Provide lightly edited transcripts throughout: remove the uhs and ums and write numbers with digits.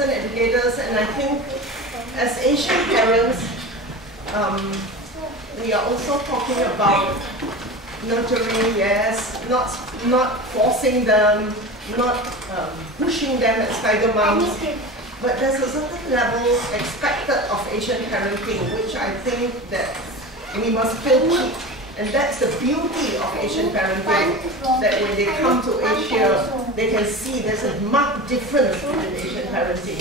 Western educators, and I think as Asian parents, we are also talking about nurturing, yes, not forcing them, not pushing them as tiger moms, but there's a certain level expected of Asian parenting, which I think that we must still keep. And that's the beauty of Asian parenting, that when they come to Asia, they can see there's a marked difference in Asian parenting.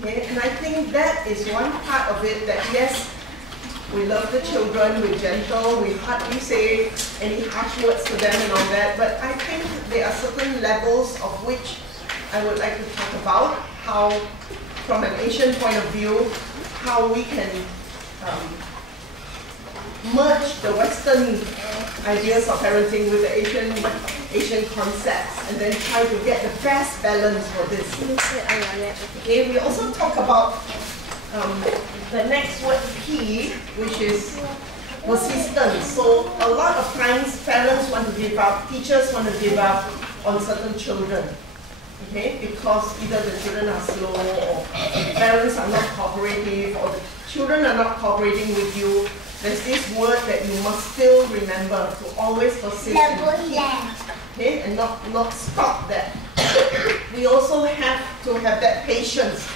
Okay? And I think that is one part of it, that yes, we love the children, we're gentle, we hardly say any harsh words to them and all that, but I think there are certain levels of which I would like to talk about, how, from an Asian point of view, how we can merge the Western ideas of parenting with the Asian concepts, and then try to get the best balance for this. Okay, we also talk about the next word P, which is persistence. So a lot of times parents want to give up, teachers want to give up on certain children. Okay, because either the children are slow, or parents are not cooperative, or the children are not cooperating with you. There's this word that you must still remember, to always persist and keep, okay, and not stop that. We also have to have that patience.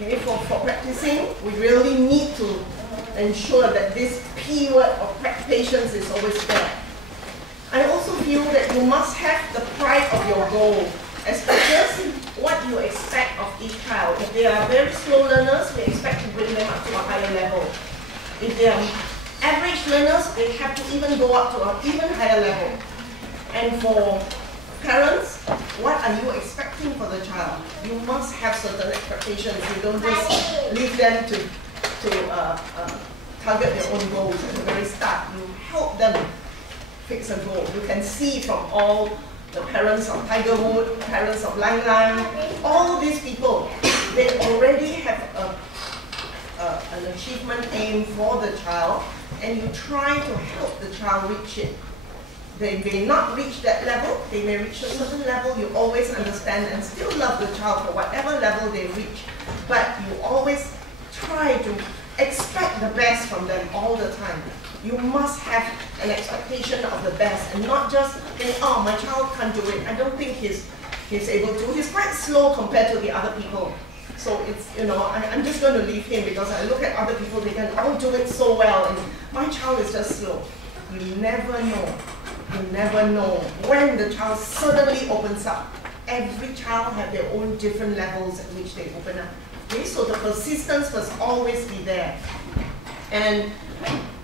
Okay, for practicing, we really need to ensure that this P word of patience is always there. I also feel that you must have the pride of your goal. As teachers, what you expect of each child. If they are very slow learners, we expect to bring them up to a higher level. If they are average learners, they have to even go up to an even higher level. And for parents, what are you expecting for the child? You must have certain expectations. You don't just leave them to target their own goals at the very start. You help them fix a goal. You can see from all the parents of Tiger Wood, parents of Lang Lang, all these people, they already have an achievement aim for the child, and you try to help the child reach it. They may not reach that level, they may reach a certain level. You always understand and still love the child for whatever level they reach, but you always try to expect the best from them all the time. You must have an expectation of the best, and not just think, oh, my child can't do it. I don't think he's able to. He's quite slow compared to the other people. So it's, you know, I'm just going to leave him because I look at other people, they can all do it so well, and my child is just slow. You never know. You never know when the child suddenly opens up. Every child has their own different levels at which they open up. Okay, so the persistence must always be there. And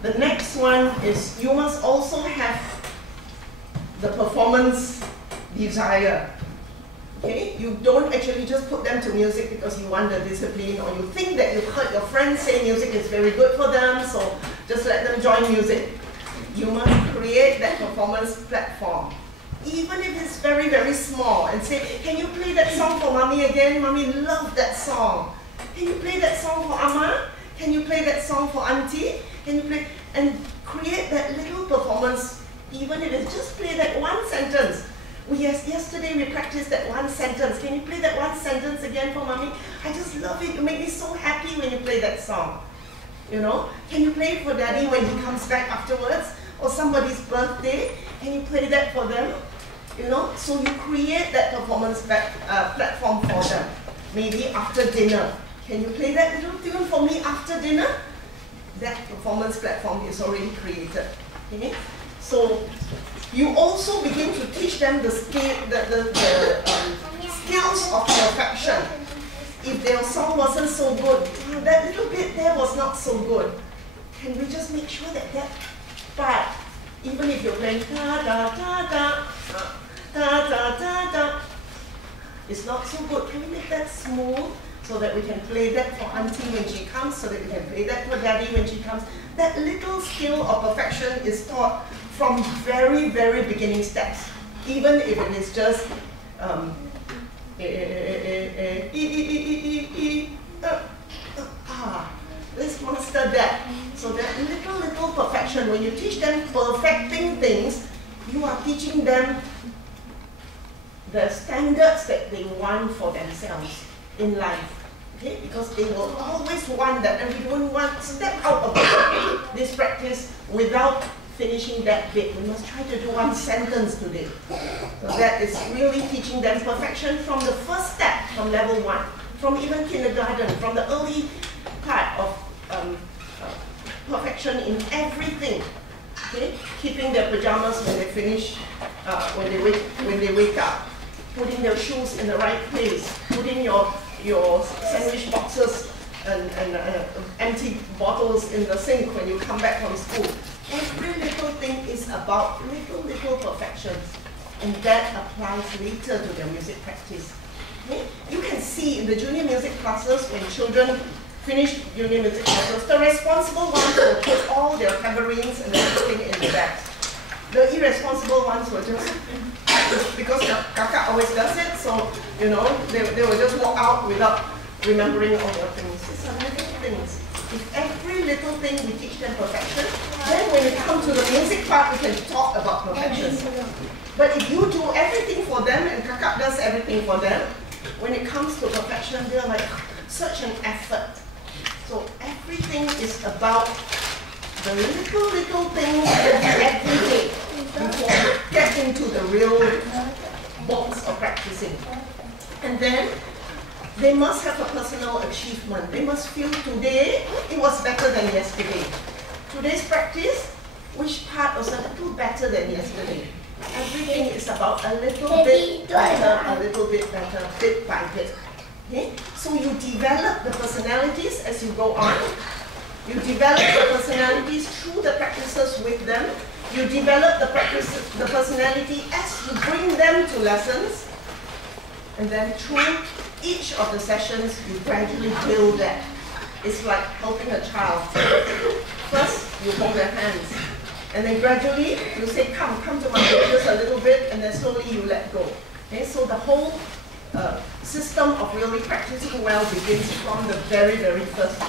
the next one is you must also have the performance desire. Okay? You don't actually just put them to music because you want the discipline, or you think that you heard your friends say music is very good for them, so just let them join music. You must create that performance platform, even if it's very, very small, and say, can you play that song for mommy again? Mommy loved that song. Can you play that song for Amma? Can you play that song for auntie? Can you play, and create that little performance, even if it's just play that one sentence. Yesterday we practiced that one sentence. Can you play that one sentence again for mommy? I just love it. You make me so happy when you play that song. You know? Can you play it for daddy when he comes back afterwards? Or somebody's birthday? Can you play that for them? You know? So you create that performance platform for them. Maybe after dinner. Can you play that little tune for me after dinner? That performance platform is already created. Okay? So you also begin to teach them the skills of perfection. If their song wasn't so good, that little bit there was not so good. Can we just make sure that that part, even if you're playing da da da da da da da da, it's not so good. Can we make that smooth so that we can play that for auntie when she comes, so that we can play that for daddy when she comes? That little skill of perfection is taught from very, very beginning steps, even if it is just let's master that. So that little perfection, when you teach them perfecting things, you are teaching them the standards that they want for themselves. in life. Okay? Because they will always want that, and we don't want to step out of this practice without finishing that bit. We must try to do one sentence today. So that is really teaching them perfection from the first step, from level 1, from even kindergarten, from the early part of perfection in everything. Okay? Keeping their pajamas when they finish, when they wake up, putting their shoes in the right place, putting your sandwich boxes and empty bottles in the sink when you come back from school. Every little thing is about little perfections, and that applies later to their music practice. Okay? You can see in the junior music classes, when children finish junior music classes, the responsible ones will put all their tambourines and everything in the bag. The irresponsible ones will just, because Kaka always does it, so you know, they will just walk out without remembering all their things. These are little things. If every little thing we teach them perfection, then when we come to the music part, we can talk about perfection. But if you do everything for them and Kaka does everything for them, when it comes to perfection, they're like such an effort. So everything is about the little things every day before we get into the real box of practicing. And then they must have a personal achievement. They must feel today it was better than yesterday. Today's practice, which part was a little better than yesterday? Everything is about a little bit better, bit by bit. Okay? So you develop the personalities as you go on. You develop the personalities through the practices with them. You develop the personality as you bring them to lessons. And then through each of the sessions, you gradually build that. It's like helping a child. First, you hold their hands. And then gradually, you say, come to my bed just a little bit, and then slowly you let go. Okay? So the whole system of really practicing well begins from the very first.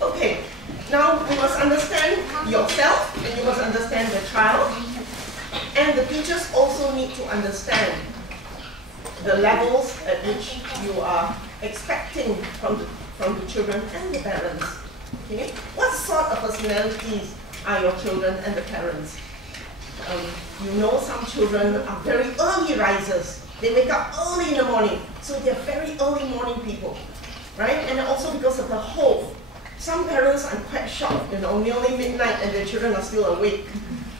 Okay, now you must understand yourself, and you must understand the child. And the teachers also need to understand the levels at which you are expecting from the children and the parents. Okay? What sort of personalities are your children and the parents? You know, some children are very early risers. They wake up early in the morning, so they're very early morning people, right? And also because of the hope. Some parents are quite shocked, you know, nearly midnight and their children are still awake.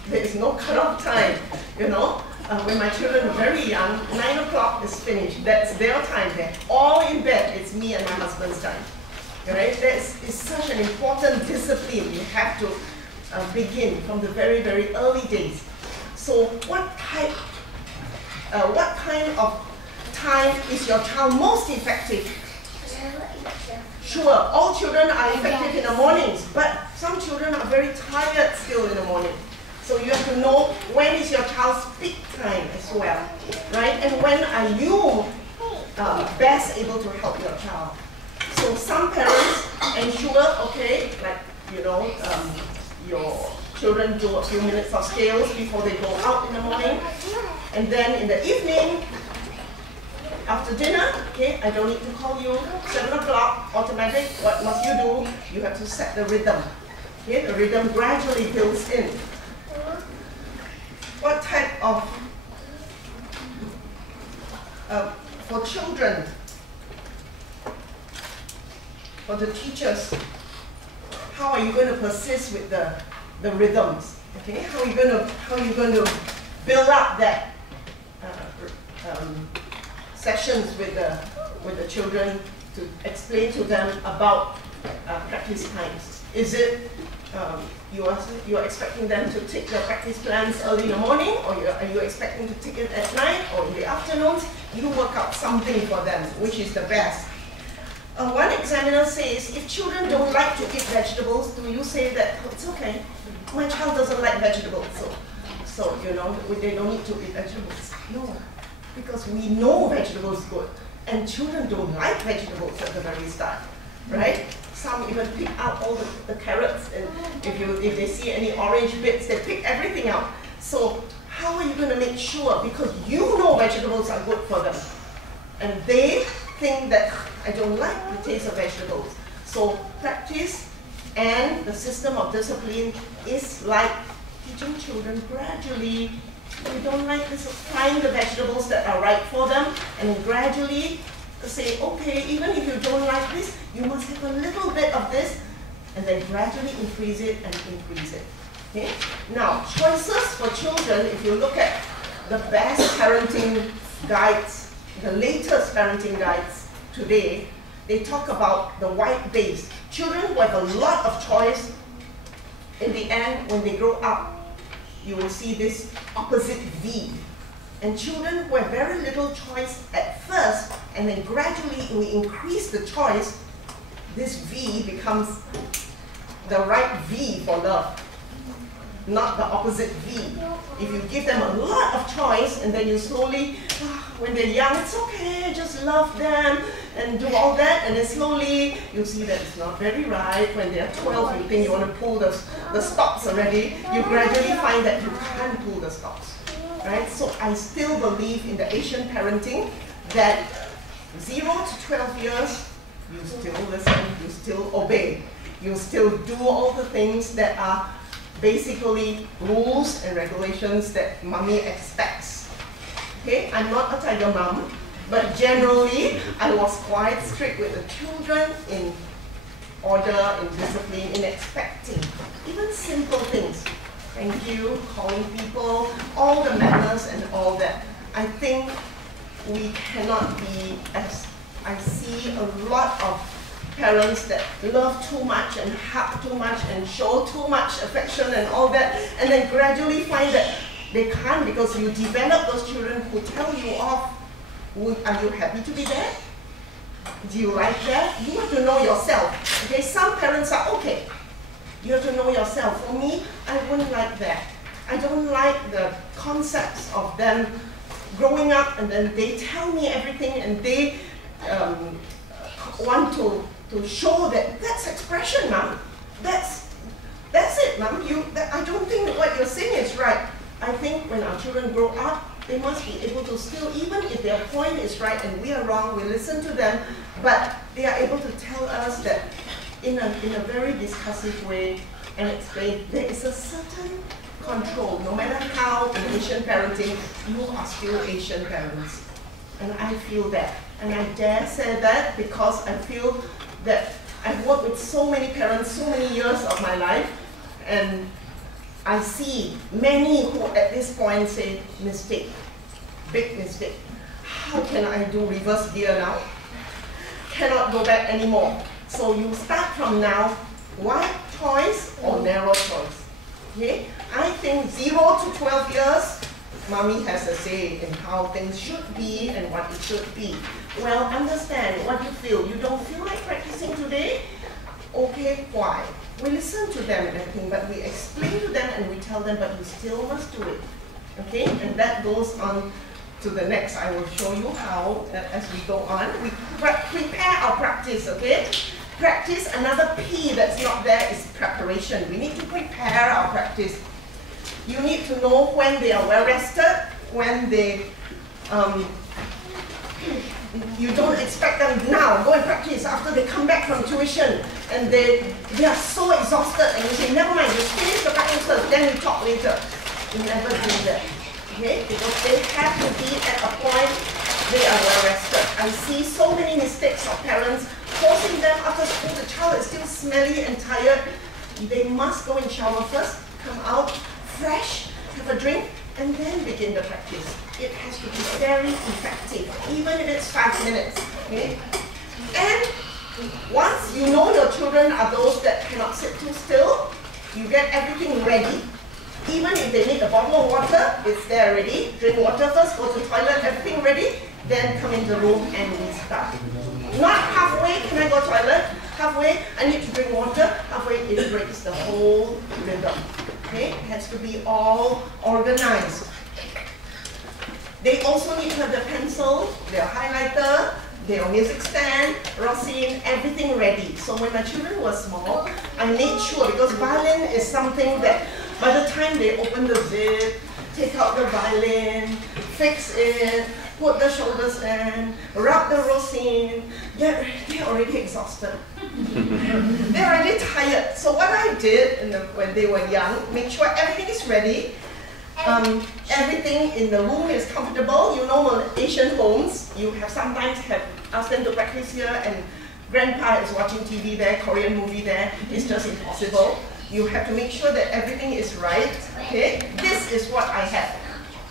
There is no cut-off time, you know. When my children are very young, 9 o'clock is finished. That's their time. They're all in bed. It's me and my husband's time. Right? That is such an important discipline you have to begin from the very early days. So what kind of time is your child most effective? Sure, all children are effective in the mornings, but some children are very tired still in the morning. So you have to know when is your child's peak time as well, right? And when are you best able to help your child? So some parents ensure, okay, like, you know, your children do a few minutes of scales before they go out in the morning. And then in the evening, after dinner, okay, I don't need to call you, 7 o'clock, automatic, what must you do? You have to set the rhythm. Okay, the rhythm gradually builds in. What type of, for children, for the teachers, how are you going to persist with the rhythms? Okay, how are you going to build up that sessions with the children to explain to them about practice times? Is it you are expecting them to take their practice plans early in the morning, or are you expecting to take it at night or in the afternoons? You work out something for them, which is the best. One examiner says, if children don't like to eat vegetables, do you say that, oh, it's okay, my child doesn't like vegetables, so you know, they don't need to eat vegetables? No, because we know vegetables good, and children don't like vegetables at the very start, right? Some even pick out all the carrots, and if they see any orange bits, they pick everything out. So how are you going to make sure? Because you know vegetables are good for them, and they think that I don't like the taste of vegetables. So practice and the system of discipline is like teaching children gradually. You don't like this, find the vegetables that are right for them, and then gradually say, okay, even if you don't like this, you must have a little bit of this, and then gradually increase it and increase it. Okay? Now, choices for children, if you look at the best parenting guides, the latest parenting guides today, they talk about the white base. Children who have a lot of choice, in the end, when they grow up, you will see this opposite V. And children who have very little choice at first, and then gradually we increase the choice, this V becomes the right V for love, not the opposite V. If you give them a lot of choice, and then you slowly, when they're young, it's okay, just love them, and do all that, and then slowly you see that it's not very right. When they're 12, you think you want to pull the stops already. You gradually find that you can't pull the stops, right? So I still believe in the Asian parenting that 0 to 12 years, you still listen, you still obey, you still do all the things that are basically rules and regulations that mommy expects. Okay, I'm not a tiger mom, but generally I was quite strict with the children in order, in discipline, in expecting even simple things. Thank you, calling people, all the manners and all that. I think we cannot be, as I see a lot of parents that love too much and hug too much and show too much affection and all that, and then gradually find that they can't because you develop those children who tell you off. Are you happy to be there? Do you like that? You have to know yourself. Okay, some parents are okay. You have to know yourself. For me, I wouldn't like that. I don't like the concepts of them growing up and then they tell me everything and they want to show that that's expression, mom. That's it, mom. I don't think what you're saying is right. I think when our children grow up, they must be able to still, even if their point is right and we are wrong, we listen to them, but they are able to tell us that in a very discussive way and explain there is a certain control. No matter how in Asian parenting, you are still Asian parents. And I feel that. And I dare say that because I feel that I've worked with so many parents, so many years of my life, and I see many who at this point say, mistake, big mistake. How can I do reverse gear now? Cannot go back anymore. So you start from now, wide choice or narrow choice. Okay? I think 0 to 12 years, mommy has a say in how things should be and what it should be. Well, understand what you feel. You don't feel like practicing today? Okay, why? We listen to them and everything, but we explain to them and we tell them, but you still must do it. Okay? And that goes on to the next. I will show you how, as we go on, we prepare our practice, okay? Practice, another P that's not there is preparation. We need to prepare our practice. You need to know when they are well rested, when they, you don't expect them now, go and practice after they come back from tuition and they are so exhausted and you say, never mind, just finish the practice first, then we talk later. You never do that, okay? Because they have to be at a point they are well rested. I see so many mistakes of parents forcing them after school, the child is still smelly and tired. They must go and shower first, come out fresh, have a drink, and then begin the practice. It has to be very effective, even if it's 5 minutes. Okay? And once you know your children are those that cannot sit too still, you get everything ready. Even if they need a bottle of water, it's there already. Drink water first, go to the toilet, everything ready, then come into the room and we start. Not halfway, can I go to the toilet? Halfway, I need to drink water. Halfway, it breaks the whole rhythm. Okay? It has to be all organized. They also need to have their pencil, their highlighter, their music stand, rosin, everything ready. So when my children were small, I made sure, because violin is something that by the time they open the zip, take out the violin, fix it, put the shoulders in, rub start the routine, they're already exhausted. They're already tired. So what I did when they were young, make sure everything is ready. Everything in the room is comfortable. You know, in Asian homes, you have sometimes ask them to practice here, and grandpa is watching TV there, Korean movie there. It's just impossible. You have to make sure that everything is right. Okay, this is what I had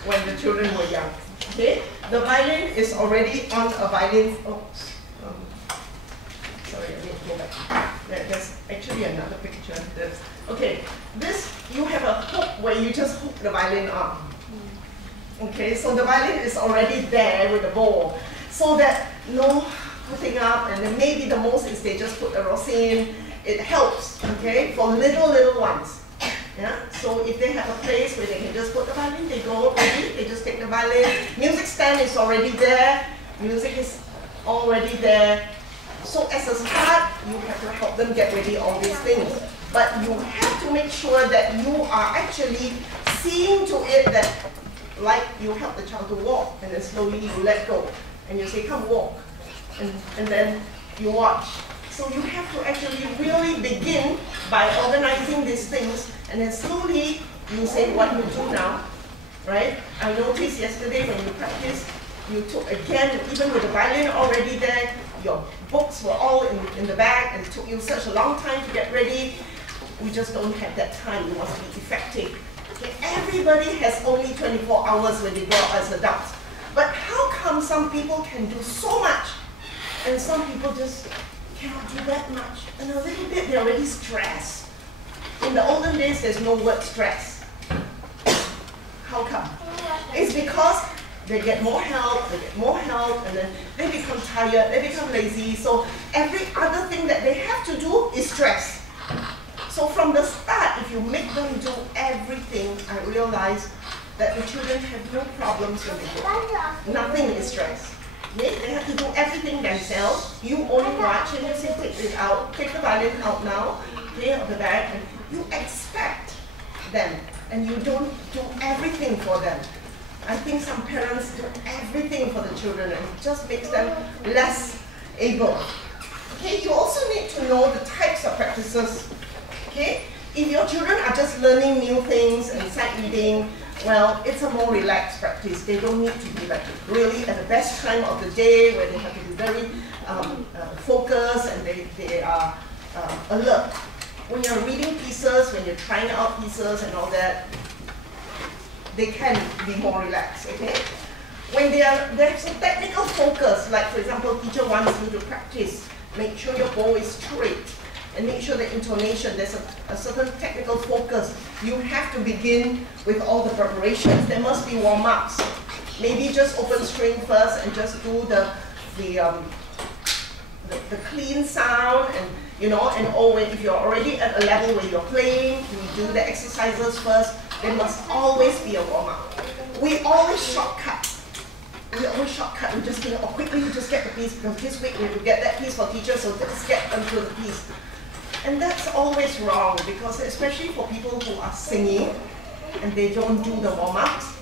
when the children were young. Okay, the violin is already on a violin. Oh, sorry, I need to go back. There's actually another picture. Okay, this, you have a hook where you just hook the violin on. Okay, so the violin is already there with the bow, so that no putting up, and then maybe the most is they just put the rosin. It helps, okay, for little ones. Yeah, so if they have a place where they can just put the violin, they go ready, they just take the violin. Music stand is already there. Music is already there. So as a start, you have to help them get ready all these things. But you have to make sure that you are actually seeing to it that, like you help the child to walk, and then slowly you let go. And you say, come walk. And then you watch. So you have to actually really begin by organizing these things, and then slowly you say what you do now, right? I noticed yesterday when you practiced, you took again, even with the violin already there, your books were all in the bag, and it took you such a long time to get ready. We just don't have that time. You must be effective. Okay? Everybody has only 24 hours when they grow up as adults. But how come some people can do so much, and some people just cannot do that much? And a little bit, they're already stressed. In the olden days, there's no word stress. How come? It's because they get more help, and then they become tired, they become lazy. So every other thing that they have to do is stress. So from the start, if you make them do everything, I realize that the children have no problems when they go. Nothing is stress. Okay? They have to do everything themselves. You only watch and you say, take it out, take the violin out now, okay, of the bag, and you expect them, and you don't do everything for them. I think some parents do everything for the children, and it just makes them less able. Okay, you also need to know the types of practices. Okay, if your children are just learning new things and sight reading, well, it's a more relaxed practice. They don't need to be like really at the best time of the day where they have to be very focused and they are alert. When you're reading pieces, when you're trying out pieces and all that, they can be more relaxed, okay? When there's a technical focus, like for example, teacher wants you to practice, make sure your bow is straight, and make sure the intonation, there's a certain technical focus. You have to begin with all the preparations. There must be warm-ups. Maybe just open string first and just do the clean sound, and if you're already at a level where you're playing, you do the exercises first. There must always be a warm-up. We always shortcut. We just think, quickly you just get the piece, because this week we have to get that piece for teacher, so let's get them to the piece. And that's always wrong, because especially for people who are singing and they don't do the warm-ups,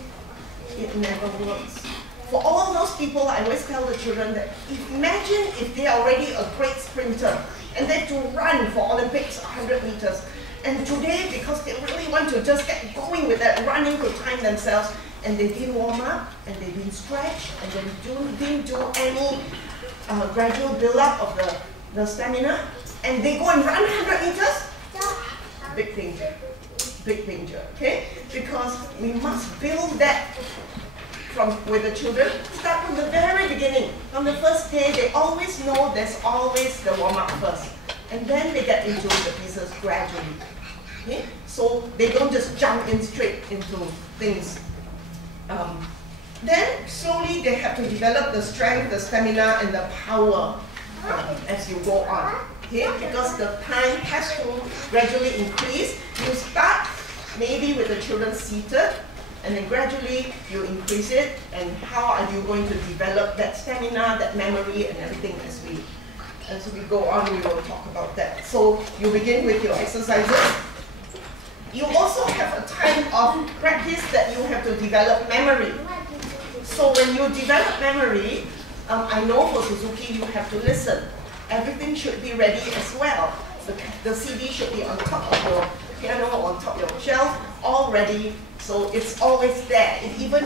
it never works. For all those people, I always tell the children that imagine if they are already a great sprinter and they have to run for Olympics 100 meters. And today, because they really want to just get going with that running to time themselves, and they didn't warm up, and they didn't stretch, and they didn't do any gradual build-up of the stamina, and they go and run 100 meters, big danger, okay? Because we must build that with the children. Start from the very beginning. From the first day, they always know there's always the warm-up first, and then they get into the pieces gradually. Okay? So they don't just jump in straight into things. Then slowly they have to develop the strength, the stamina, and the power as you go on. Okay? Because the time has to gradually increase. You start maybe with the children seated, and then gradually you increase it, and how are you going to develop that stamina, that memory, and everything as we go on, we will talk about that. So you begin with your exercises. You also have a time of practice that you have to develop memory. So when you develop memory, I know for Suzuki you have to listen. Everything should be ready as well. The CD should be on top of your piano, on top of your shelf, all ready, so it's always there. It even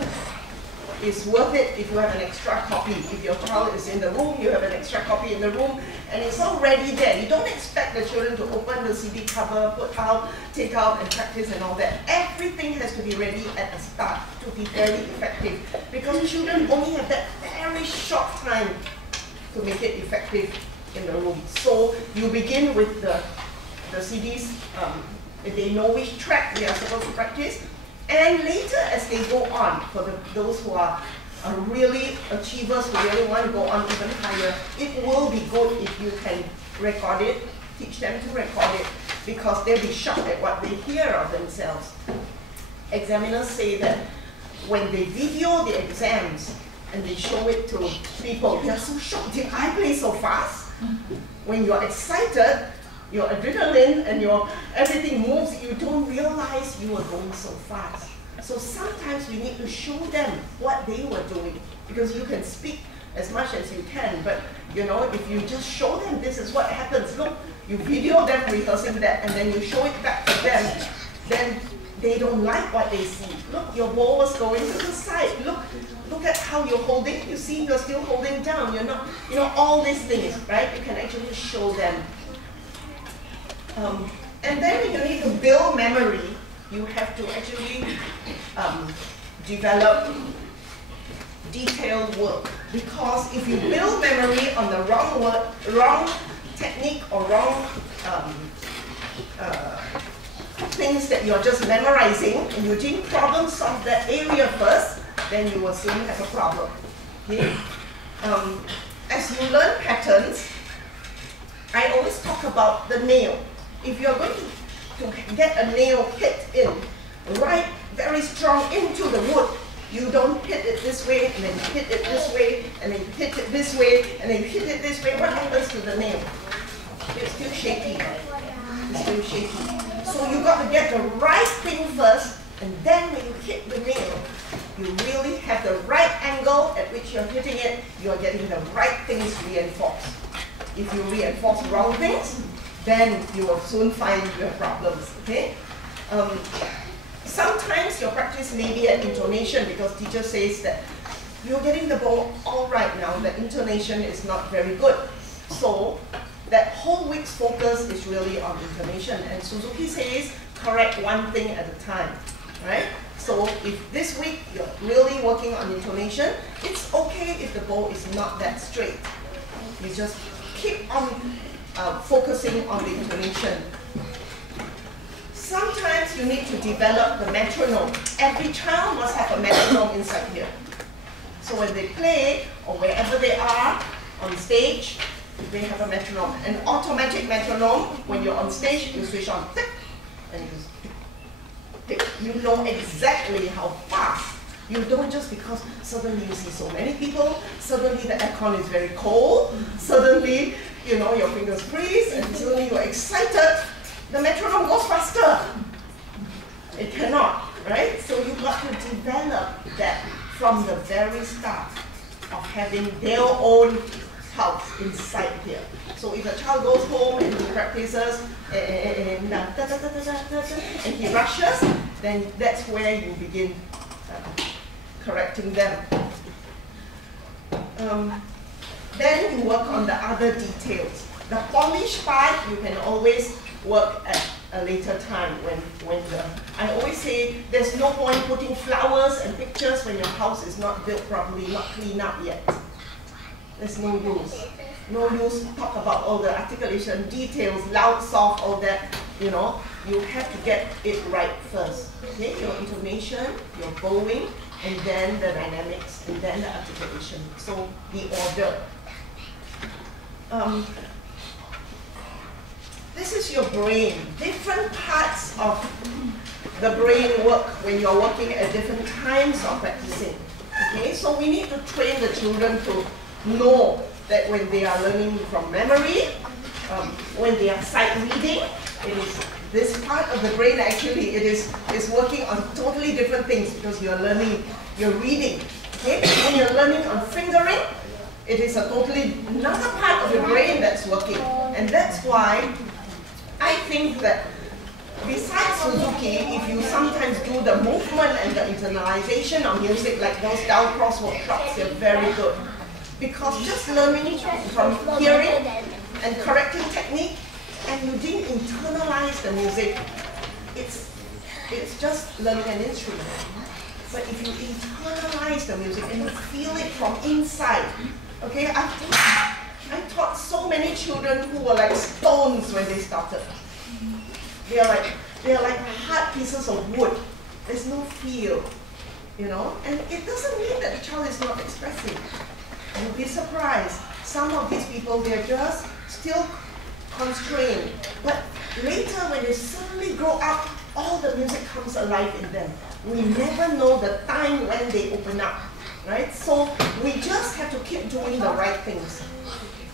is worth it if you have an extra copy. If your child is in the room, you have an extra copy in the room, and it's already there. You don't expect the children to open the CD cover, put out, take out, and practice and all that. Everything has to be ready at the start to be very effective, because children only have that very short time to make it effective in the room. So you begin with the CDs, they know which track they are supposed to practice, and later as they go on, for those who are really achievers who really want to go on even higher, it will be good if you can record it, teach them to record it, because they'll be shocked at what they hear of themselves. Examiners say that when they video the exams and they show it to people, they're so shocked. Did I play so fast? When you're excited, your adrenaline and your everything moves, you don't realize you were going so fast. So sometimes we need to show them what they were doing, because you can speak as much as you can, but you know, if you just show them this is what happens, look, you video them rehearsing that and then you show it back to them, then they don't like what they see. Look, your ball was going to the side. Look at how you're holding. You see, you're still holding down. You're not, you know, all these things, right? You can actually show them. And then when you need to build memory, you have to actually develop detailed work. Because if you build memory on the wrong technique or wrong things that you're just memorizing, and you didn't problem solve that area first, then you will soon have a problem. Okay? As you learn patterns, I always talk about the nail. If you're going to get a nail hit in, right, very strong into the wood, you don't hit it this way, and then you hit it this way, and then you hit it this way, and then you hit it this way. What happens to the nail? It's still shaky. It's still shaky. So you got to get the right thing first, and then when you hit the nail, you really have the right angle at which you're hitting it, you're getting the right things reinforced. If you reinforce wrong things, then you will soon find you have problems, okay? Sometimes your practice may be at intonation, because teacher says that you're getting the ball all right now, the intonation is not very good. So that whole week's focus is really on intonation, and Suzuki says correct one thing at a time, right? So if this week you're really working on intonation, it's okay if the bow is not that straight. You just keep on focusing on the intonation. Sometimes you need to develop the metronome. Every child must have a metronome inside here. So when they play, or wherever they are on stage, they have a metronome. An automatic metronome, when you're on stage, you switch on, tick, and you tick. You know exactly how fast. You don't just because suddenly you see so many people, suddenly the aircon is very cold, suddenly, you know, your fingers freeze, and suddenly you're excited, the metronome goes faster. It cannot, right? So you've got to develop that from the very start of having their own house inside here. So if a child goes home and he practices and he rushes, then that's where you begin correcting them. Then you work on the other details. The polish part you can always work at a later time when I always say there's no point putting flowers and pictures when your house is not built properly, not cleaned up yet. There's no use. No use to talk about all the articulation, details, loud, soft, all that, you know. You have to get it right first. Okay, your intonation, your bowing, and then the dynamics, and then the articulation. So the order. This is your brain. Different parts of the brain work when you're working at different times of practicing. Okay, so we need to train the children to know that when they are learning from memory, when they are sight reading, it is this part of the brain actually is working on totally different things because you're learning, you're reading. Okay? When you're learning on fingering, It is a totally another part of your brain that's working. And that's why I think that besides Suzuki, if you sometimes do the movement and the internalization of music, like those down cross workshops, they're very good. Because just learning from hearing and correcting technique, and you didn't internalize the music, it's just learning an instrument. But if you internalize the music and you feel it from inside, okay, I taught so many children who were like stones when they started. They are like hard pieces of wood. There's no feel, you know. And it doesn't mean that the child is not expressive. You'll be surprised. Some of these people, they're just still constrained. But later, when they suddenly grow up, all the music comes alive in them. We never know the time when they open up, right? So we just have to keep doing the right things.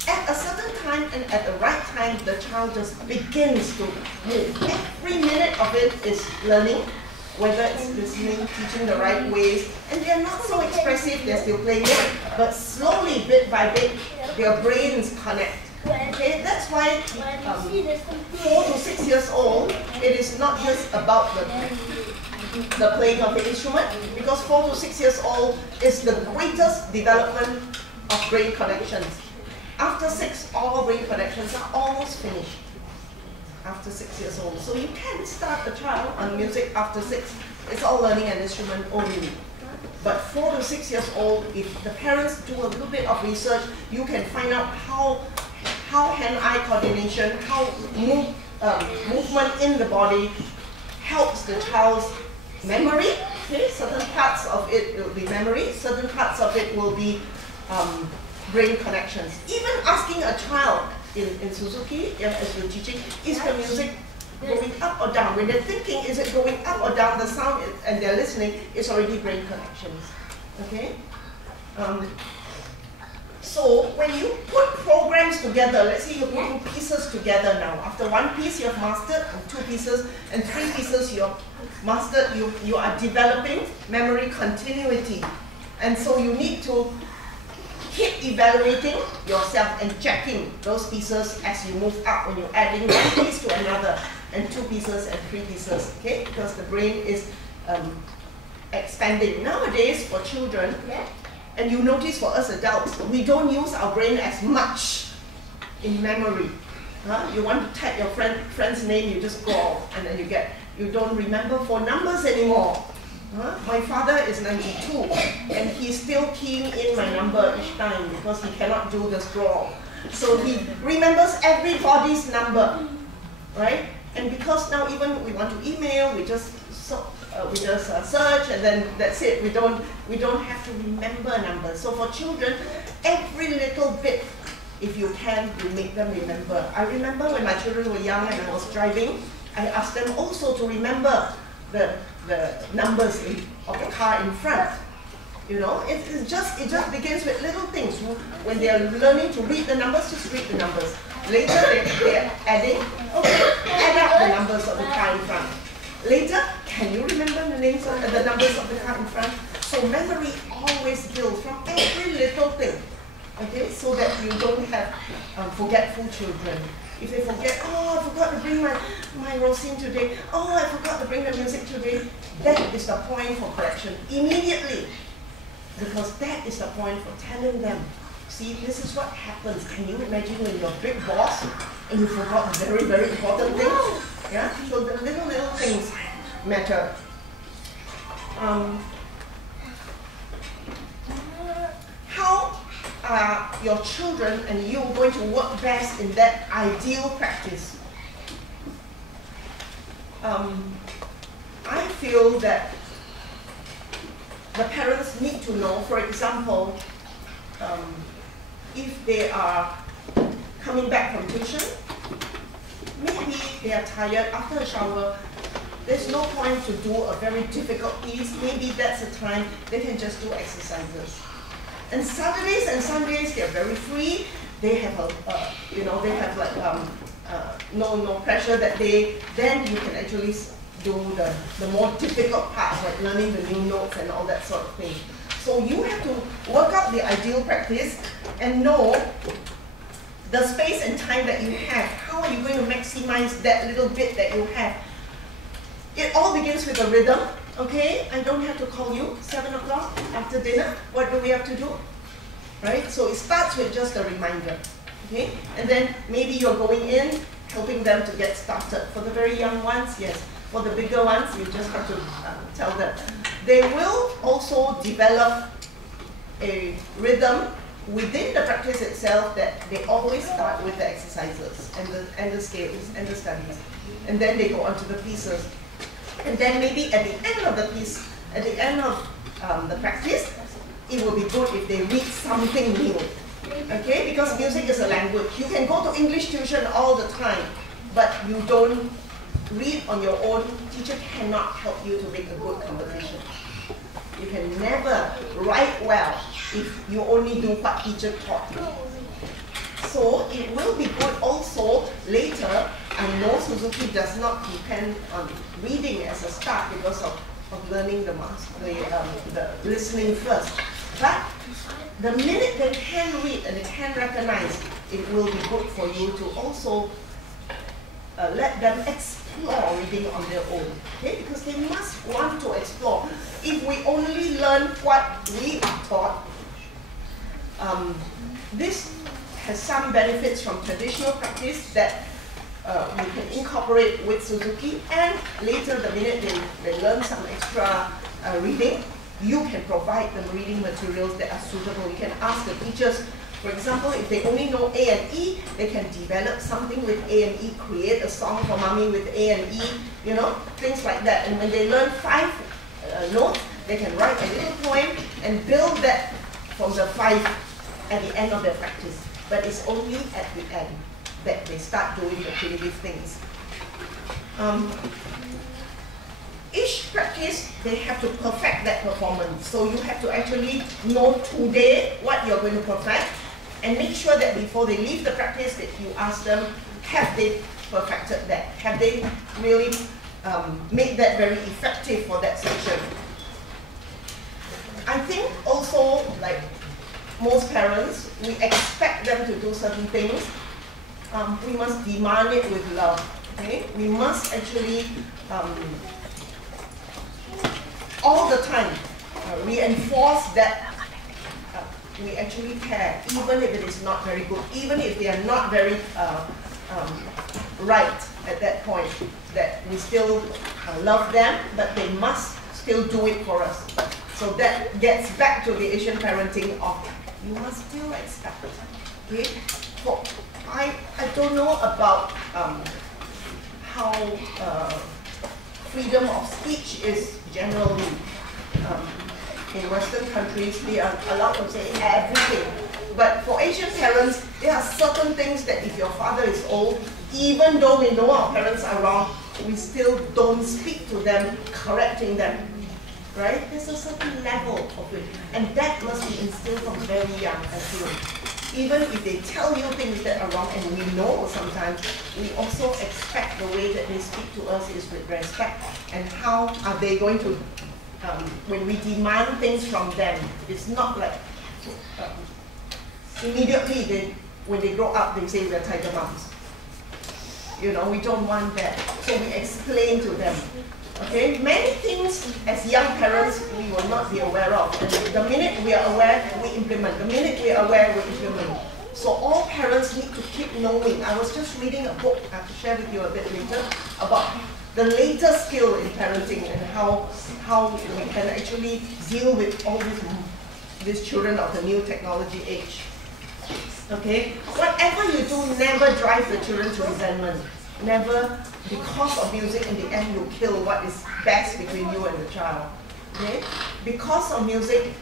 At a certain time and at the right time, the child just begins to move. Every minute of it is learning, whether it's listening, teaching the right ways, and they're not so expressive, they're still playing it, but slowly, bit by bit, their brains connect. Okay, that's why 4 to 6 years old, it is not just about the playing of the instrument, because 4 to 6 years old is the greatest development of brain connections. After 6, all brain connections are almost finished. After 6 years old. So you can start a child on music after 6. It's all learning an instrument only. But 4 to 6 years old, if the parents do a little bit of research, you can find out how hand-eye coordination, how movement in the body helps the child's memory. Okay? Certain parts of it will be memory, certain parts of it will be brain connections. Even asking a child in Suzuki, as you're teaching, is the music going up or down? When they're thinking, is it going up or down, the sound, and they're listening, it's already brain connections. Okay? So when you put programs together, let's say you're putting pieces together now. After one piece you have mastered, and 2 pieces, and 3 pieces you have mastered, you are developing memory continuity. And so you need to keep evaluating yourself and checking those pieces as you move up, when you're adding one piece to another, and 2 pieces and 3 pieces, okay? Because the brain is expanding. Nowadays, for children, and you notice for us adults, we don't use our brain as much in memory. You want to type your friend's name, you just go, and then you don't remember for numbers anymore. My father is 92, and he's still keying in my number each time because he cannot do the scroll. So he remembers everybody's number, right? And because now even we want to email, we just search, and then that's it. We don't have to remember numbers. So for children, every little bit, if you can, you make them remember. I remember when my children were young and I was driving, I asked them also to remember the numbers of the car in front. You know, it just begins with little things. When they are learning to read the numbers, just read the numbers. Later they're adding, okay, add up the numbers of the car in front. Later, can you remember the names of the numbers of the car in front? So memory always builds from every little thing. Okay, so that you don't have forgetful children. If they forget, oh, I forgot to bring my Rosine today. Oh, I forgot to bring the music today. That is the point for correction immediately. Because that is the point for telling them, see, this is what happens. Can you imagine when you're a big boss and you forgot very, very important things? Yeah? So the little things matter. How are your children and you going to work best in that ideal practice? I feel that the parents need to know, for example, if they are coming back from tuition, maybe they are tired after a shower. There's no point to do a very difficult piece. Maybe that's the time they can just do exercises. And Saturdays and Sundays, they're very free. They have no pressure that day. Then you can actually do the more difficult parts, like learning the new notes and all that sort of thing. So you have to work out the ideal practice and know the space and time that you have. How are you going to maximize that little bit that you have? It all begins with a rhythm. Okay, I don't have to call you 7 o'clock after dinner. What do we have to do? Right? So it starts with just a reminder. Okay, and then maybe you're going in, helping them to get started. For the very young ones, yes. For the bigger ones, you just have to tell them. They will also develop a rhythm within the practice itself that they always start with the exercises and the scales and the studies. And then they go on to the pieces. And then maybe at the end of the piece, at the end of the practice, it will be good if they read something new. Okay? Because music is a language. You can go to English tuition all the time, but you don't read on your own. Teacher cannot help you to make a good conversation. You can never write well if you only do what teacher taught you. So it will be good also later. I know Suzuki does not depend on reading as a start because of learning the listening first. But the minute they can read and they can recognize, it will be good for you to also let them explore reading on their own. Okay? Because they must want to explore. If we only learn what we are taught, this has some benefits from traditional practice that you can incorporate with Suzuki, and later the minute they learn some extra reading, you can provide them reading materials that are suitable. You can ask the teachers, for example, if they only know A and E, they can develop something with A and E, create a song for mommy with A and E, you know, things like that. And when they learn 5 notes, they can write a little poem and build that from the 5 at the end of their practice. But it's only at the end that they start doing the creative things. Each practice, they have to perfect that performance. So you have to actually know today what you're going to perfect, and make sure that before they leave the practice that you ask them, have they perfected that? Have they really made that very effective for that section? I think also, like most parents, we expect them to do certain things. We must demand it with love. Okay? We must actually all the time reinforce that we actually care, even if it is not very good, even if they are not very right at that point, that we still love them, but they must still do it for us. So that gets back to the Asian parenting of, you must still expect it. Okay? For, I don't know about how freedom of speech is generally in Western countries. They are allowed to say everything. But for Asian parents, there are certain things that if your father is old, even though we know our parents are wrong, we still don't speak to them, correcting them. Right? There's a certain level of it. And that must be instilled from very young, I feel. Even if they tell you things that are wrong, and we know sometimes, we also expect the way that they speak to us is with respect. And how are they going to, when we demand things from them, it's not like immediately when they grow up, they say we're tiger mums. You know, we don't want that. So we explain to them. Okay, many things as young parents we will not be aware of. And the minute we are aware, we implement. The minute we are aware, we implement. So all parents need to keep knowing. I was just reading a book, I have to share with you a bit later, about the latest skill in parenting and how we can actually deal with all these children of the new technology age. Okay, whatever you do, never drive the children to resentment. Never, because of music, in the end, you kill what is best between you and the child. Okay? Because of music,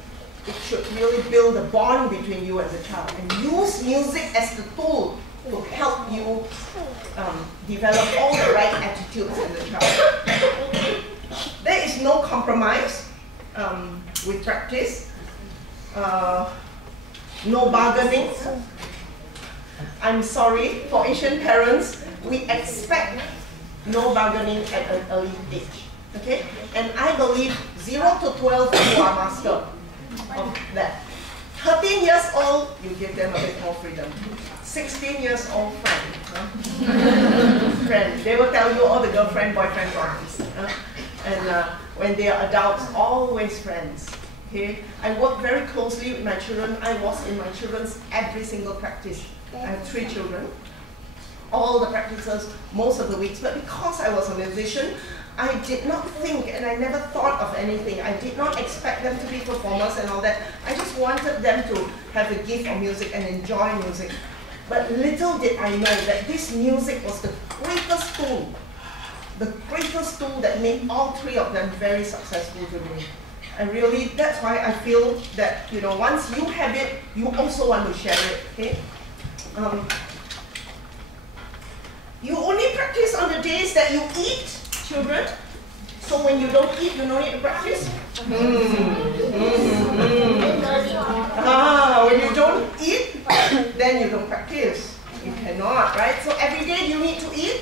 it should really build a bond between you and the child. And use music as the tool to help you develop all the right attitudes in the child. There is no compromise with practice. No bargaining. I'm sorry, for Asian parents, we expect no bargaining at an early age. Okay? And I believe 0 to 12, you are master. of that. 13 years old, you give them a bit more freedom. 16 years old, friend. Friend. They will tell you all the girlfriend, boyfriend problems. And when they are adults, always friends. Okay? I work very closely with my children. I was in my children's every single practice. I have 3 children. All the practices, most of the weeks. But because I was a musician, I did not think and I never thought of anything. I did not expect them to be performers and all that. I just wanted them to have a gift of music and enjoy music. But little did I know that this music was the greatest tool that made all 3 of them very successful today. And really, that's why I feel that, you know, once you have it, you also want to share it, okay? You only practice on the days that you eat, children. So when you don't eat, you don't need to practice. When you don't eat, then you don't practice. You cannot, right? So every day you need to eat.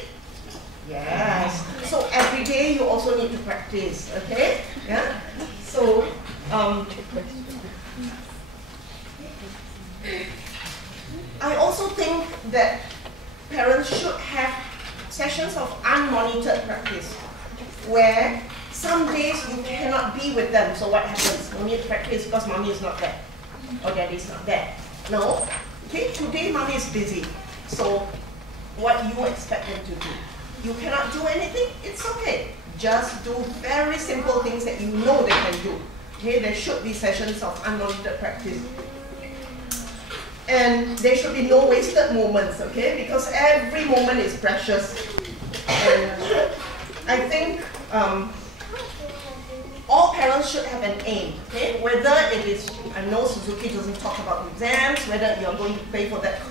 Yes. So every day you also need to practice. Okay? Yeah. So I also think that parents should have sessions of unmonitored practice, where some days you cannot be with them. So what happens? No need to practice because mommy is not there, or daddy is not there. No. Okay, today mommy is busy. So what you expect them to do? You cannot do anything? It's okay. Just do very simple things that you know they can do. Okay, there should be sessions of unmonitored practice. And there should be no wasted moments, okay? Because every moment is precious. And I think all parents should have an aim, okay? Whether it is, I know Suzuki doesn't talk about exams, whether you're going to pay for that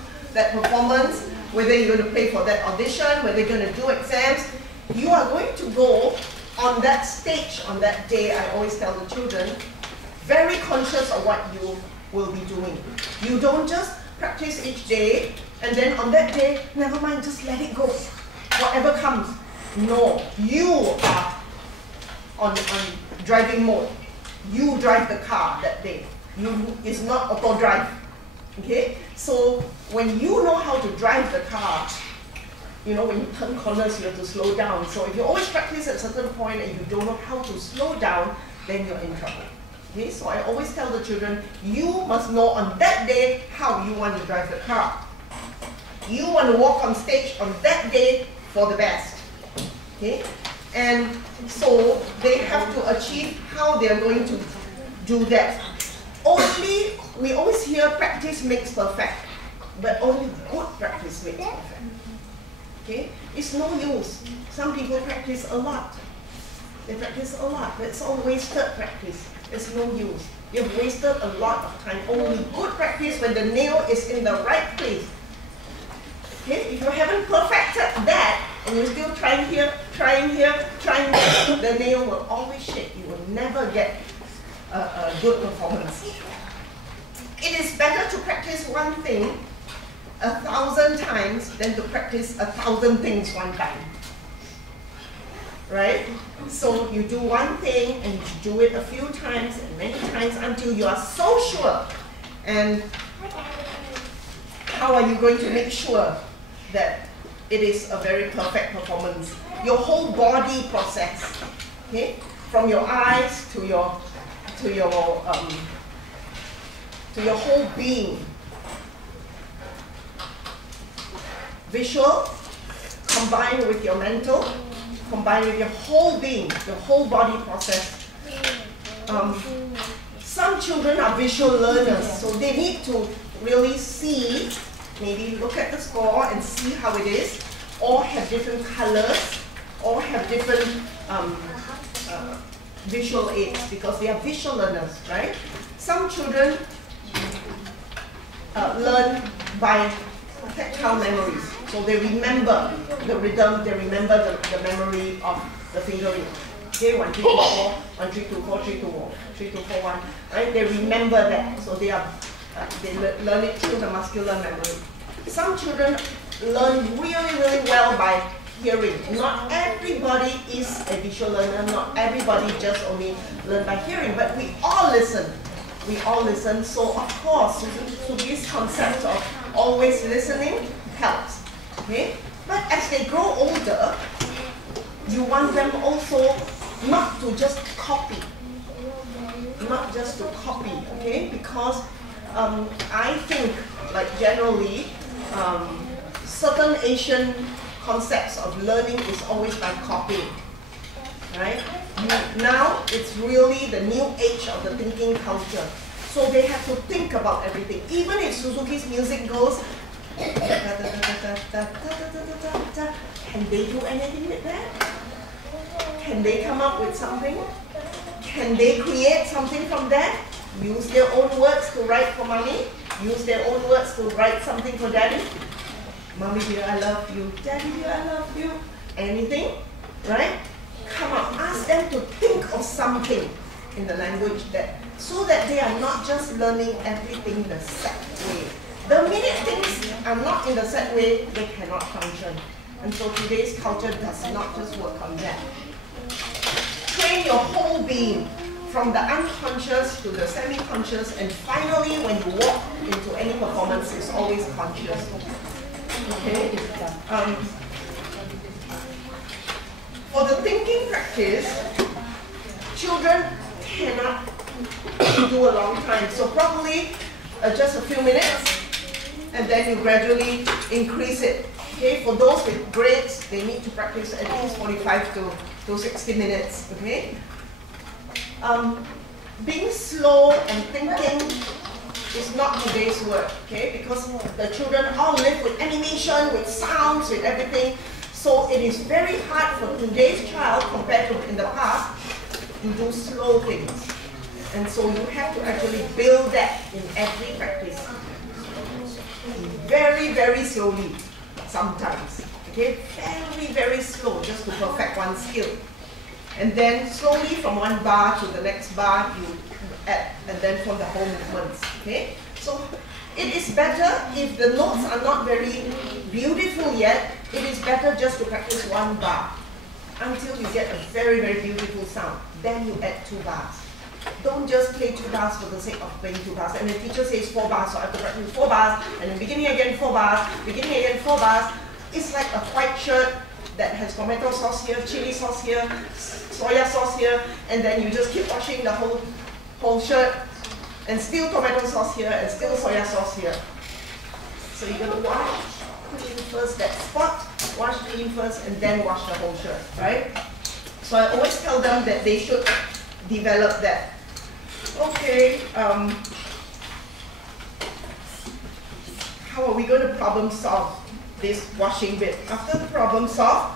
performance, whether you're going to pay for that audition, whether you're going to do exams, you are going to go on that stage on that day. I always tell the children, very conscious of what you will be doing. You don't just practice each day and then on that day, never mind, just let it go. Whatever comes. No, you are on driving mode. You drive the car that day. It's not auto drive. Okay? So when you know how to drive the car, you know, when you turn corners, you have to slow down. So if you always practice at a certain point and you don't know how to slow down, then you're in trouble. Okay, so I always tell the children, you must know on that day how you want to drive the car. You want to walk on stage on that day for the best. Okay? And so they have to achieve how they are going to do that. We always hear practice makes perfect, but only good practice makes perfect. Okay? It's no use. Some people practice a lot. They practice a lot, but it's all wasted practice. It's no use. You've wasted a lot of time. Only good practice when the nail is in the right place. Okay? If you haven't perfected that, and you're still trying here, trying there, the nail will always shake. You will never get a good performance. It is better to practice one thing 1,000 times than to practice 1,000 things one time. Right? So you do one thing and you do it a few times and many times until you are so sure. And how are you going to make sure that it is a very perfect performance? Your whole body process, okay? From your eyes to your whole being. Visual combined with your mental, combined with your whole being, your whole body process. Some children are visual learners, so they need to really see, maybe look at the score and see how it is, or have different colors, or have different visual aids, because they are visual learners, right? Some children learn by tactile memories. So they remember the rhythm, they remember the memory of the fingering. Okay, 1, 3, 2, 4, 1, 3, 2, 4, 3, 2, 4, 3, 2, 4, 1. Right? They remember that. So they learn it through the muscular memory. Some children learn really, really well by hearing. Not everybody is a visual learner, not everybody just only learn by hearing, but we all listen. we all listen. So of course, Suzuki's concept of always listening helps. Okay? But as they grow older, you want them also not to just copy. Not just to copy, okay? Because I think, like generally, certain Asian concepts of learning is always by copying, right? Now it's really the new age of the thinking culture. So they have to think about everything. Even if Suzuki's music goes, can they do anything with that? Can they come up with something? Can they create something from that? Use their own words to write for mommy? Use their own words to write something for daddy? Mommy dear, I love you. Daddy dear, I love you. Anything? Right? Come on, ask them to think of something in the language that, so that they are not just learning everything the set way. The minute things are not in the set way, they cannot function. And so today's culture does not just work on that. Train your whole being, from the unconscious to the semi-conscious, and finally when you walk into any performance, it's always conscious. Okay? For the thinking practice, children cannot do a long time. So probably just a few minutes, and then you gradually increase it. Okay? For those with grades, they need to practice at least 45 to 60 minutes. Okay? Being slow and thinking is not today's work, okay? Because the children all live with animation, with sounds, with everything. So it is very hard for today's child compared to in the past to do slow things. And so you have to actually build that in every practice. Very, very slowly sometimes. Okay? Very, very slow just to perfect one skill. And then slowly from one bar to the next bar you add, and then from the whole movements. Okay? So it is better if the notes are not very beautiful yet, it is better just to practice one bar until you get a very, very beautiful sound. Then you add 2 bars. Don't just play 2 bars for the sake of playing 2 bars. And the teacher says 4 bars, so I have to practice 4 bars, and then beginning again 4 bars, beginning again 4 bars. It's like a white shirt that has tomato sauce here, chili sauce here, soya sauce here, and then you just keep washing the whole shirt, and still tomato sauce here, and still soya sauce here. So you're going to wash clean first that spot, wash clean first, and then wash the whole shirt, right? So I always tell them that they should develop that. Okay, how are we going to problem solve this washing bit? After the problem solve,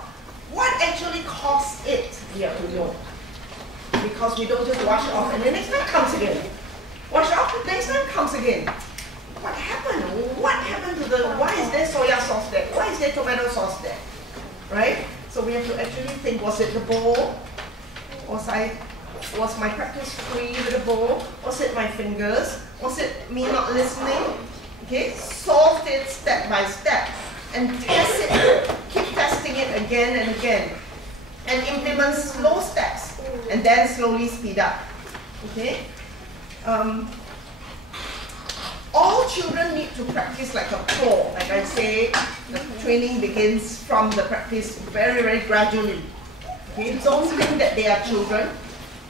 what actually caused it? We have to know. Because we don't just wash off and the next time comes again. Wash off, the next time comes again. What happened? What happened to the, why is there soya sauce there? Why is there tomato sauce there? Right? So we have to actually think, was it the bowl? Was my practice free with the bowl? Was it my fingers? Was it me not listening? Okay, solve it step by step and test it. Keep testing it again and again. And implement slow steps and then slowly speed up. Okay? All children need to practice like a pro. Like I say, the training begins from the practice very, very gradually. Okay? Don't think that they are children.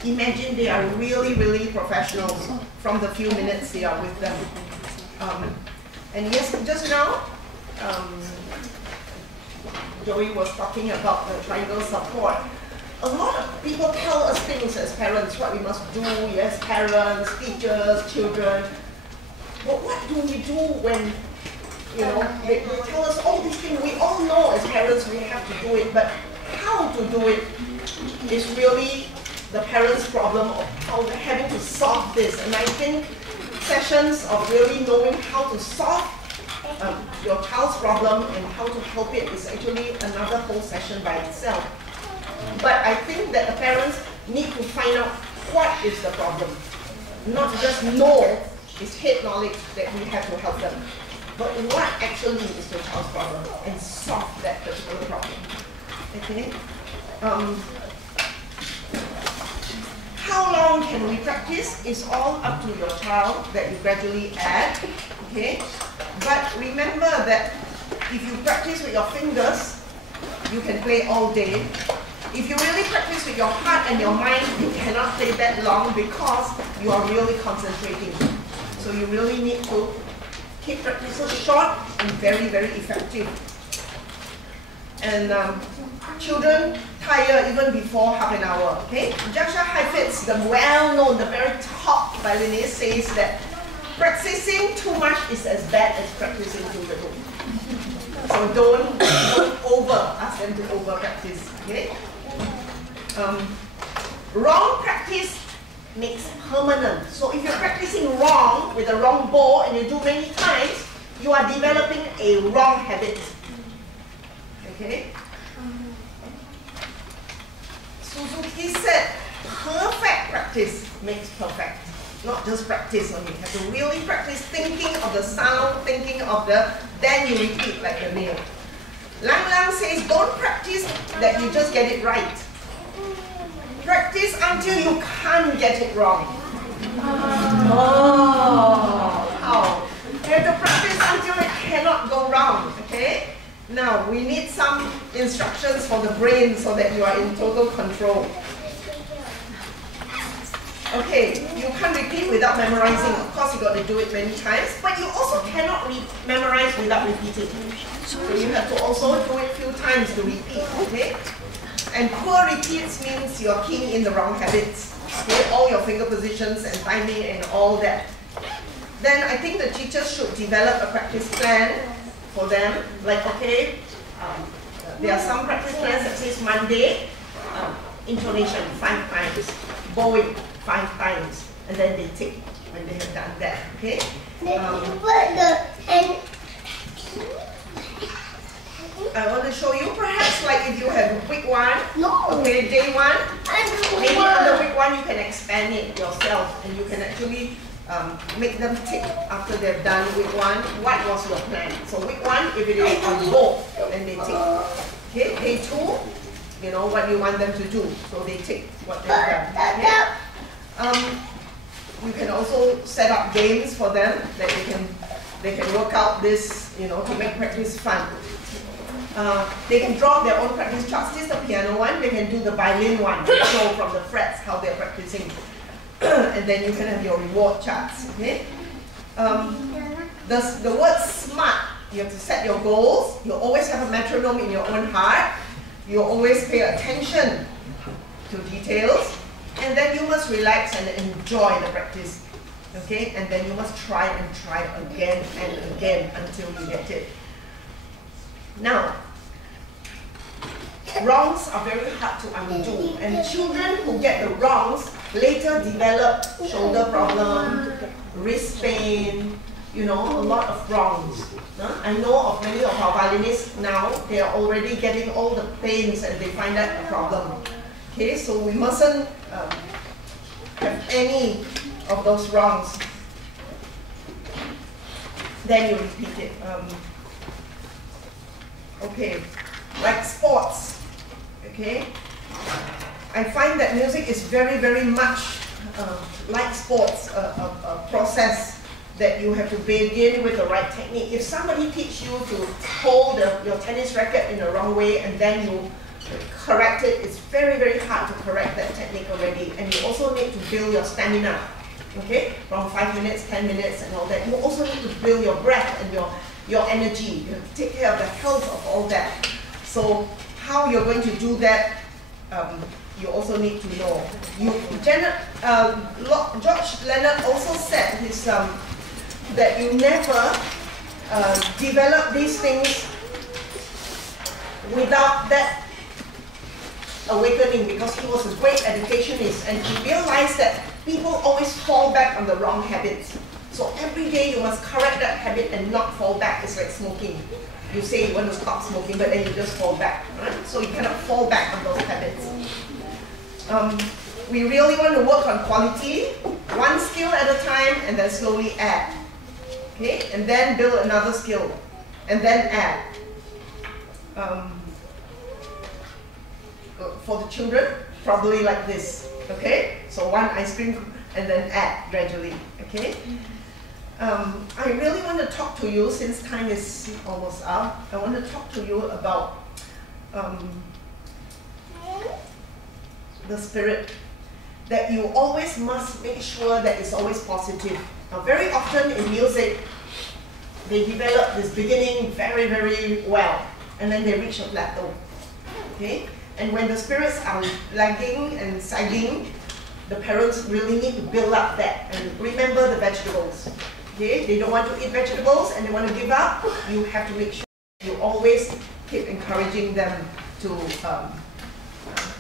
Imagine they are really, really professionals from the few minutes they are with them. And yes, just now, Joey was talking about the triangle support. A lot of people tell us things as parents, what we must do, yes, parents, teachers, children. But what do we do when, you know, they tell us all these things? We all know as parents we have to do it, but how to do it is really the parents' problem of how they're having to solve this. And I think sessions of really knowing how to solve your child's problem and how to help it is actually another whole session by itself. But I think that the parents need to find out what is the problem. Not just know, it's head knowledge that we have to help them. But what actually is the child's problem and solve that particular problem. Okay? How long can we practice is all up to your child that you gradually add, okay? But remember that if you practice with your fingers, you can play all day. If you really practice with your heart and your mind, you cannot play that long because you are really concentrating. So you really need to keep practices short and very, very effective. And children tire even before half an hour, okay? Joshua Heifetz, the well-known, the very top violinist, says that practicing too much is as bad as practicing too little. So don't ask them to over-practice, okay? Wrong practice makes permanent. So if you're practicing wrong with the wrong bow and you do many times, you are developing a wrong habit. Okay? Suzuki said, perfect practice makes perfect. Not just practice only. You have to really practice thinking of the sound, thinking of then you repeat like the nail. Lang Lang says, don't practice that you just get it right. Practice until you can't get it wrong. Oh, how? You have to practice until it cannot go wrong, okay? Now, we need some instructions for the brain so that you are in total control. Okay, you can't repeat without memorizing. Of course, you got to do it many times, but you also cannot memorize without repeating. So you have to also do it a few times to repeat, okay? And poor repeats means you're keying in the wrong habits. Okay, all your finger positions and timing and all that. Then I think the teachers should develop a practice plan for them. Like, okay, there are some practice plans that says Monday, intonation 5 times, bowing 5 times, and then they tick when they have done that. Okay. I want to show you, perhaps like if you have week 1, okay, day 1, maybe on the week 1 you can expand it yourself and you can actually make them tick after they've done week 1. What was your plan? So week 1, if it is on both, then they tick. Okay, day 2, you know what you want them to do, so they tick what they've done. Okay? You can also set up games for them that they can work out this, you know, to make practice fun. They can draw their own practice charts. This is the piano one. They can do the violin one to show from the frets how they're practicing. And then you can have your reward charts. Okay. The word smart. You have to set your goals. You always have a metronome in your own heart. You always pay attention to details. And then you must relax and enjoy the practice. Okay. And then you must try and try again and again until you get it. Now, wrongs are very hard to undo, and children who get the wrongs later develop shoulder problem, wrist pain, you know, a lot of wrongs. I know of many of our violinists now, they are already getting all the pains and they find that a problem. Okay, so we mustn't have any of those wrongs. Then you repeat it. Okay, like sports, okay? I find that music is very, very much like sports, a process that you have to begin with the right technique. If somebody teach you to hold your tennis racket in the wrong way and then you correct it, it's very, very hard to correct that technique already. And you also need to build your stamina, okay? From 5 minutes, 10 minutes and all that. You also need to build your breath and your energy. You have to take care of the health of all that. So how you're going to do that, you also need to know. George Leonard also said that you never develop these things without that awakening, because he was a great educationist and he realized that people always fall back on the wrong habits. So every day you must correct that habit and not fall back. It's like smoking. You say you want to stop smoking, but then you just fall back. Right? So you cannot fall back on those habits. We really want to work on quality, one skill at a time, and then slowly add. Okay, and then build another skill, and then add. For the children, probably like this. Okay? So one ice cream and then add gradually. Okay? I really want to talk to you, since time is almost up, I want to talk to you about the spirit, that you always must make sure that it's always positive. Now, very often in music, they develop this beginning very, very well, and then they reach a plateau. Okay? And when the spirits are lagging and sagging, the parents really need to build up that. And remember the vegetables. Okay? They don't want to eat vegetables and they want to give up. You have to make sure you always keep encouraging them to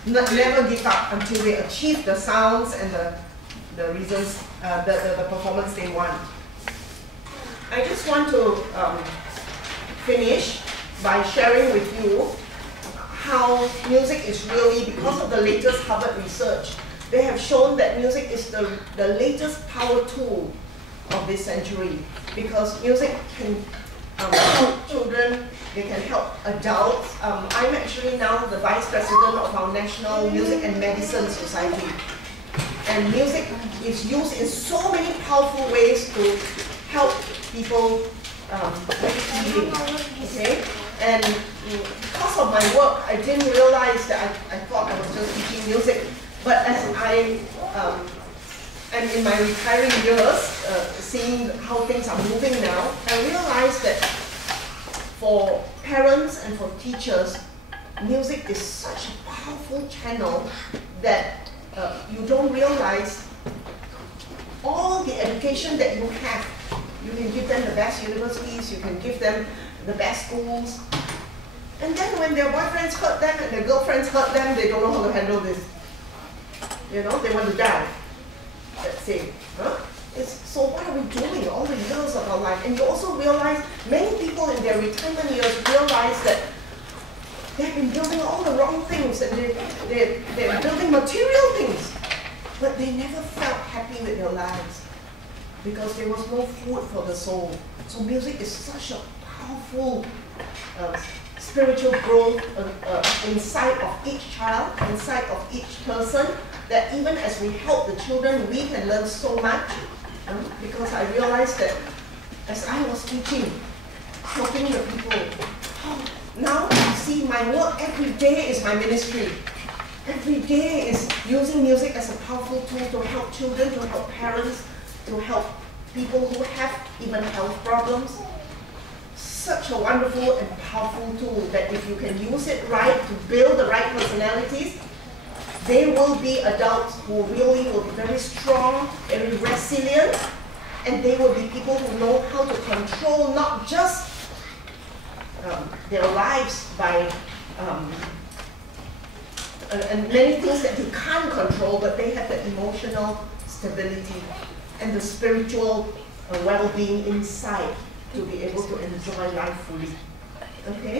never give up until they achieve the sounds and the reasons, the performance they want. I just want to finish by sharing with you how music is really, because of the latest Harvard research, they have shown that music is the latest power tool of this century, because music can help children, they can help adults. I'm actually now the vice president of our National Music and Medicine Society. And music is used in so many powerful ways to help people with healing. Okay? And because of my work, I didn't realize that I thought I was just teaching music. But as I am in my retiring years, seeing how things are moving now, I realized that for parents and for teachers, music is such a powerful channel that you don't realize all the education that you have. You can give them the best universities, you can give them the best schools. And then when their boyfriends hurt them and their girlfriends hurt them, they don't know how to handle this. You know, they want to die. Let's say. Huh? So what are we doing all the years of our life? And you also realize many people in their retirement years realize that they've been building all the wrong things and they're building material things. But they never felt happy with their lives because there was no food for the soul. So music is such a powerful spiritual growth inside of each child, inside of each person, that even as we help the children, we can learn so much. Because I realized that as I was teaching, helping the people, now you see my work every day is my ministry. Every day is using music as a powerful tool to help children, to help parents, to help people who have even health problems. Such a wonderful and powerful tool that if you can use it right to build the right personalities, they will be adults who really will be very strong, very resilient, and they will be people who know how to control not just their lives by and many things that they can't control, but they have the emotional stability and the spiritual well-being inside to be able to enjoy life fully. Okay?